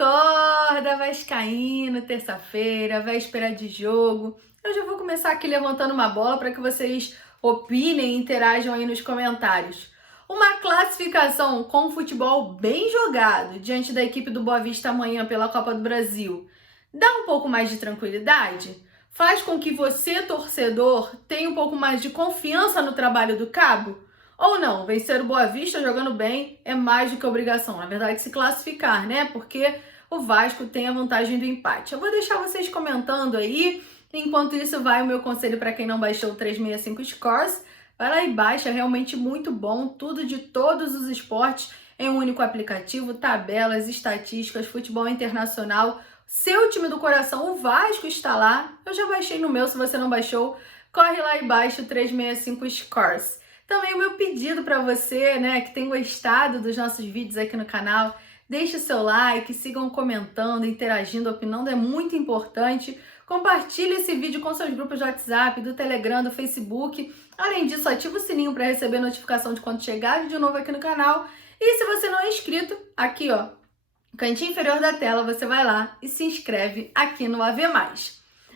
Acorda, vascaíno, terça-feira, véspera de jogo. Eu já vou começar aqui levantando uma bola para que vocês opinem e interajam aí nos comentários. Uma classificação com futebol bem jogado diante da equipe do Boa Vista amanhã pela Copa do Brasil dá um pouco mais de tranquilidade? Faz com que você, torcedor, tenha um pouco mais de confiança no trabalho do Cabo? Ou não, vencer o Boa Vista jogando bem é mais do que obrigação, na verdade, se classificar, né? Porque o Vasco tem a vantagem do empate. Eu vou deixar vocês comentando aí, enquanto isso vai o meu conselho para quem não baixou o 365 Scores. Vai lá e baixa, é realmente muito bom, tudo de todos os esportes em um único aplicativo, tabelas, estatísticas, futebol internacional. Seu time do coração, o Vasco, está lá. Eu já baixei no meu, se você não baixou, corre lá e baixa o 365 Scores. Também o meu pedido para você, né, que tem gostado dos nossos vídeos aqui no canal, deixe o seu like, sigam comentando, interagindo, opinando, é muito importante. Compartilhe esse vídeo com seus grupos de WhatsApp, do Telegram, do Facebook. Além disso, ativa o sininho para receber notificação de quando chegar de novo aqui no canal. E se você não é inscrito, aqui ó, no cantinho inferior da tela, você vai lá e se inscreve aqui no AV+.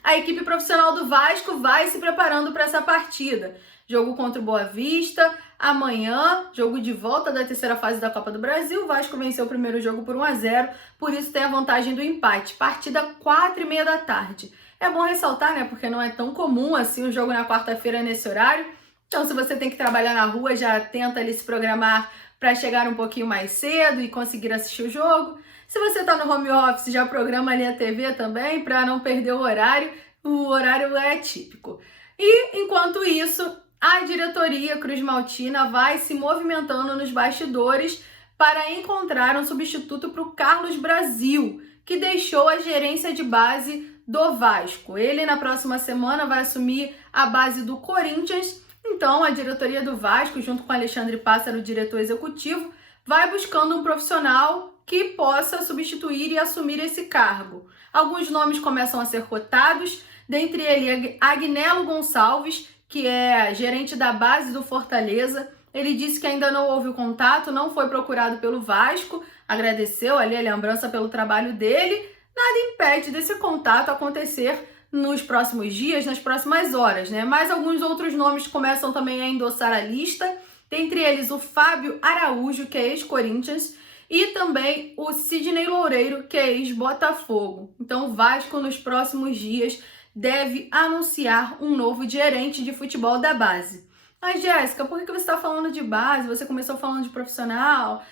A equipe profissional do Vasco vai se preparando para essa partida. Jogo contra o Boa Vista, amanhã, jogo de volta da terceira fase da Copa do Brasil. O Vasco venceu o primeiro jogo por 1-0, por isso tem a vantagem do empate. Partida 4h30 da tarde. É bom ressaltar, né, porque não é tão comum assim o jogo na quarta-feira nesse horário. Então, se você tem que trabalhar na rua, já tenta ali se programar para chegar um pouquinho mais cedo e conseguir assistir o jogo. Se você está no home office, já programa ali a TV também para não perder o horário. O horário é típico. E, enquanto isso, a diretoria Cruz Maltina vai se movimentando nos bastidores para encontrar um substituto para o Carlos Brasil, que deixou a gerência de base do Vasco. Ele, na próxima semana, vai assumir a base do Corinthians. Então, a diretoria do Vasco, junto com Alexandre Pássaro, o diretor executivo, vai buscando um profissional que possa substituir e assumir esse cargo. Alguns nomes começam a ser cotados, dentre eles Agnello Gonçalves, que é gerente da base do Fortaleza. Ele disse que ainda não houve o contato, não foi procurado pelo Vasco, agradeceu ali a lembrança pelo trabalho dele. Nada impede desse contato acontecer nos próximos dias, nas próximas horas, né? Mas alguns outros nomes começam também a endossar a lista, dentre eles o Fábio Araújo, que é ex-Corinthians, e também o Sidney Loureiro, que é ex-Botafogo. Então o Vasco, nos próximos dias, deve anunciar um novo gerente de futebol da base. Mas, Jéssica, por que você está falando de base? Você começou falando de profissional,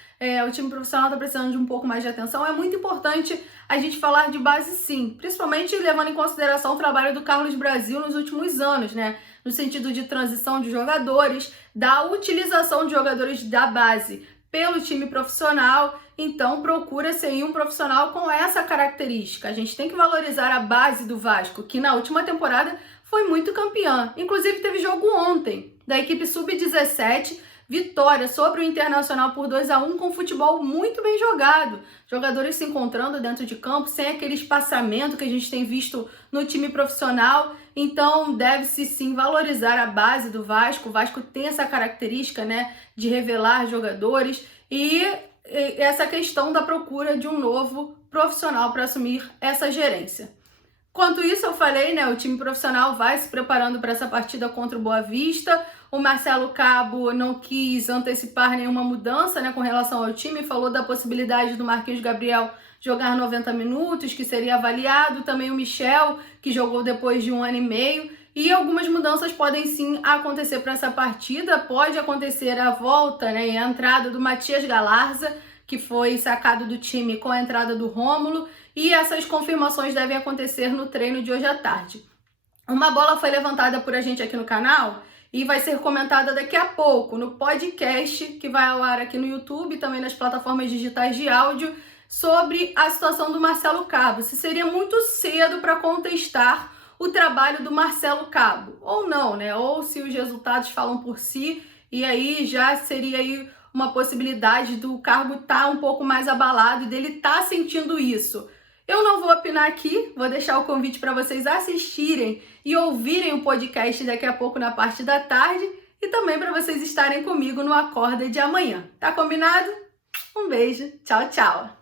o time profissional está precisando de um pouco mais de atenção. É muito importante a gente falar de base, sim, principalmente levando em consideração o trabalho do Carlos Brasil nos últimos anos, né? No sentido de transição de jogadores, da utilização de jogadores da base pelo time profissional. Então procura-se aí um profissional com essa característica. A gente tem que valorizar a base do Vasco, que na última temporada foi muito campeã. Inclusive teve jogo ontem da equipe sub-17, vitória sobre o Internacional por 2-1, com futebol muito bem jogado. Jogadores se encontrando dentro de campo, sem aquele espaçamento que a gente tem visto no time profissional. Então deve-se sim valorizar a base do Vasco. O Vasco tem essa característica, né, de revelar jogadores e essa questão da procura de um novo profissional para assumir essa gerência. Enquanto isso, eu falei, né, o time profissional vai se preparando para essa partida contra o Boa Vista. O Marcelo Cabo não quis antecipar nenhuma mudança, né, com relação ao time, falou da possibilidade do Marquinhos Gabriel jogar 90 minutos, que seria avaliado, também o Michel, que jogou depois de 1 ano e meio, e algumas mudanças podem sim acontecer para essa partida. Pode acontecer a volta, né, e a entrada do Matias Galarza, que foi sacado do time com a entrada do Rômulo, e essas confirmações devem acontecer no treino de hoje à tarde. Uma bola foi levantada por a gente aqui no canal e vai ser comentada daqui a pouco no podcast que vai ao ar aqui no YouTube e também nas plataformas digitais de áudio, sobre a situação do Marcelo Cabo. Se seria muito cedo para contestar o trabalho do Marcelo Cabo, ou não, né? Ou se os resultados falam por si, e aí já seria aí uma possibilidade do cargo estar um pouco mais abalado e dele estar sentindo isso. Eu não vou opinar aqui, vou deixar o convite para vocês assistirem e ouvirem o podcast daqui a pouco na parte da tarde e também para vocês estarem comigo no Acorda de amanhã. Tá combinado? Um beijo, tchau, tchau!